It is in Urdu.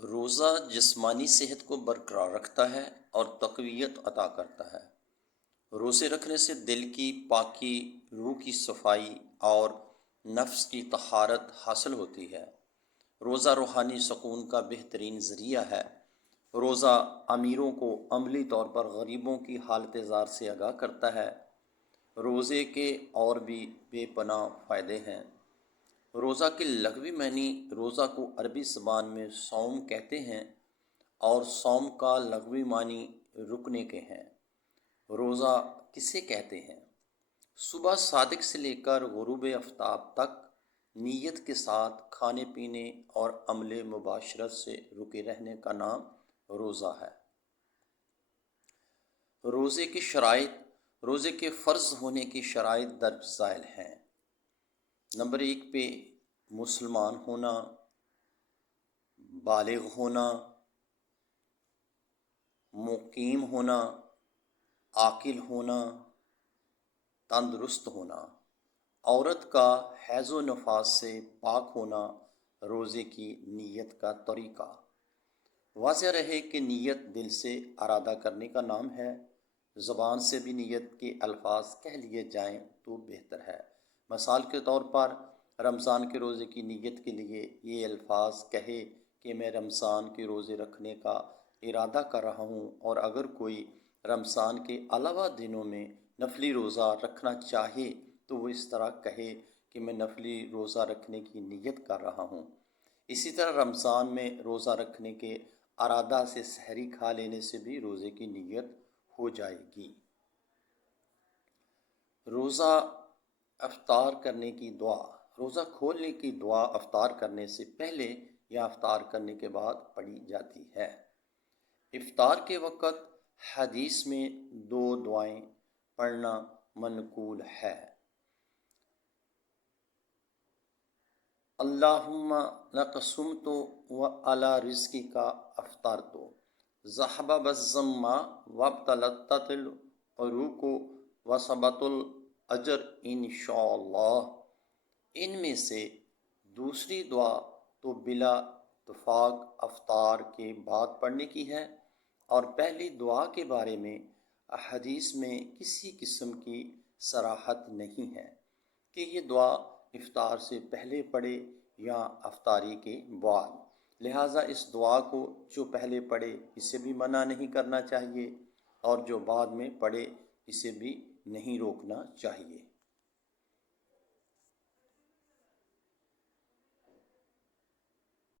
روزہ جسمانی صحت کو برقرار رکھتا ہے اور تقویت عطا کرتا ہے۔ روزے رکھنے سے دل کی پاکی، روح کی صفائی اور نفس کی طہارت حاصل ہوتی ہے۔ روزہ روحانی سکون کا بہترین ذریعہ ہے۔ روزہ امیروں کو عملی طور پر غریبوں کی حالت زار سے آگاہ کرتا ہے۔ روزے کے اور بھی بے پناہ فائدے ہیں۔ روزہ کے لغوی معنی روزہ کو عربی زبان میں صوم کہتے ہیں اور صوم کا لغوی معنی رکنے کے ہیں۔ روزہ کسے کہتے ہیں؟ صبح صادق سے لے کر غروب آفتاب تک نیت کے ساتھ کھانے پینے اور عمل مباشرت سے رکے رہنے کا نام روزہ ہے۔ روزے کی شرائط۔ روزے کے فرض ہونے کی شرائط درج ذیل ہیں۔ نمبر 1 پہ مسلمان ہونا، بالغ ہونا، مقیم ہونا، عاقل ہونا، تندرست ہونا۔ عورت کا حیض و نفاس سے پاک ہونا۔ روزے کی نیت کا طریقہ۔ واضح رہے کہ نیت دل سے ارادہ کرنے کا نام ہے۔ زبان سے بھی نیت کے الفاظ کہہ لیے جائیں تو بہتر ہے۔ مثال کے طور پر رمضان کے روزے کی نیت کے لیے یہ الفاظ کہے کہ میں رمضان کے روزے رکھنے کا ارادہ کر رہا ہوں، اور اگر کوئی رمضان کے علاوہ دنوں میں نفلی روزہ رکھنا چاہے تو وہ اس طرح کہے کہ میں نفلی روزہ رکھنے کی نیت کر رہا ہوں۔ اسی طرح رمضان میں روزہ رکھنے کے ارادہ سے سحری کھا لینے سے بھی روزے کی نیت ہو جائے گی۔ روزہ افطار کرنے کی دعا۔ روزہ کھولنے کی دعا افطار کرنے سے پہلے یا افطار کرنے کے بعد پڑھی جاتی ہے۔ افطار کے وقت حدیث میں 2 دعائیں پڑھنا منقول ہے۔ اللہم لک صمت وعلی رزقک افطرت، ذہب بالظمأ وابتلت العروق وثبت الاجر انشاءاللہ۔ ان میں سے دوسری دعا تو بلا اتفاق افطار کے بعد پڑھنے کی ہے، اور پہلی دعا کے بارے میں احادیث میں کسی قسم کی صراحت نہیں ہے کہ یہ دعا افطار سے پہلے پڑھے یا افطاری کے بعد، لہٰذا اس دعا کو جو پہلے پڑھے اسے بھی منع نہیں کرنا چاہیے، اور جو بعد میں پڑھے اسے بھی نہیں روکنا چاہیے۔